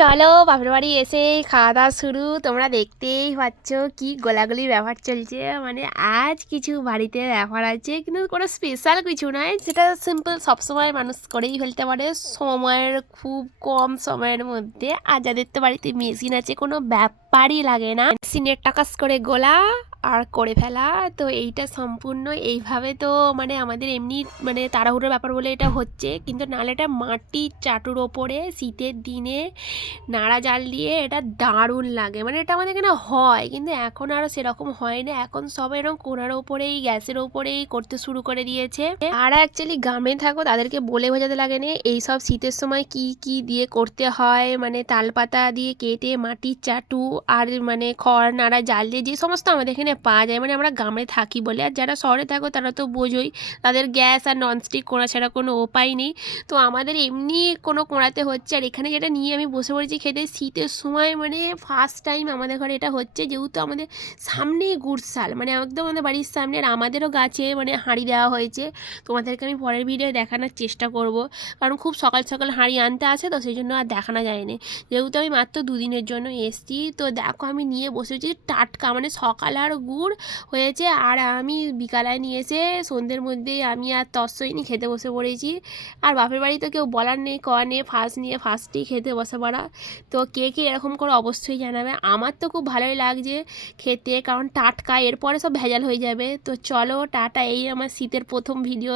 চলো, বাপের বাড়ি এসে খাওয়া দাওয়া শুরু। তোমরা দেখতেই পাচ্ছ কি গোলাগুলি ব্যবহার চলছে। মানে আজ কিছু বাড়িতে ব্যবহার আছে, কিন্তু কোনো স্পেশাল কিছু নয়। সেটা সিম্পল সবসময় মানুষ করেই ফেলতে পারে। সময়ের খুব কম সময়ের মধ্যে আর যাদের তো বাড়িতে মেশিন আছে, কোনো ব্যাপারই লাগে না। মেশিনের টাকাস করে গোলা আর করে ফেলা। তো এইটা সম্পূর্ণ এইভাবে তো মানে আমাদের এমনি মানে তাড়াহুড়োর ব্যাপার বলে এটা হচ্ছে। কিন্তু নাহলে এটা মাটির চাটুর ওপরে শীতের দিনে নাড়া জাল দিয়ে এটা দারুণ লাগে। মানে এটা আমাদের এখানে হয়, কিন্তু এখন আর সেরকম হয় না। এখন সব এরকম কোনার ওপরেই, গ্যাসের ওপরেই করতে শুরু করে দিয়েছে। আর অ্যাকচুয়ালি গ্রামে থাকো, তাদেরকে বলে বোঝাতে লাগে না এই সব শীতের সময় কি কি দিয়ে করতে হয়। মানে তালপাতা দিয়ে কেটে মাটির চাটু আর মানে খড়, নাড়া, জাল দিয়ে যে সমস্ত আমাদের এখানে পাওয়া যায় মানে আমরা গ্রামে থাকি বলে। আর যারা শহরে থাকো তারা তো বোঝোই, তাদের গ্যাস আর ননস্টিক কোড়া ছাড়া কোনো উপায় নেই। তো আমাদের এমনি কোনো কোড়াতে হচ্ছে। আর এখানে যেটা নিয়ে আমি বসে পড়েছি খেতে, শীতের সময় মানে ফার্স্ট টাইম আমাদের ঘরে এটা হচ্ছে, যেহেতু আমাদের সামনেই গুড়শাল মানে একদম আমাদের বাড়ির সামনে। আর আমাদেরও গাছে মানে হাঁড়ি দেওয়া হয়েছে। তোমাদেরকে আমি পরের ভিডিও দেখানোর চেষ্টা করব। কারণ খুব সকাল সকাল হাঁড়ি আনতে আসে তো সেই জন্য আর দেখানো যায়নি। যেহেতু আমি মাত্র দুদিনের জন্য এসছি, তো দেখো আমি নিয়ে বসেছি টাটকা মানে সকাল আর গুড় হয়েছে। আর আমি বিকালায় নিয়ে এসে সন্ধ্যের মধ্যেই আমি আর তসই নিয়ে খেতে বসে পড়েছি। আর বাপের বাড়ি তো কেউ বলার নেই কওয়ার নেই ফার্স্ট নিয়ে ফার্স্টেই খেতে বসে পড়া। তো কে কে এরকম করে অবশ্যই জানাবে। আমার তো খুব ভালোই লাগছে খেতে, কারণ টাটকা এরপরে সব ভেজাল হয়ে যাবে। তো চলো টাটা, এই আমার শীতের প্রথম ভিডিও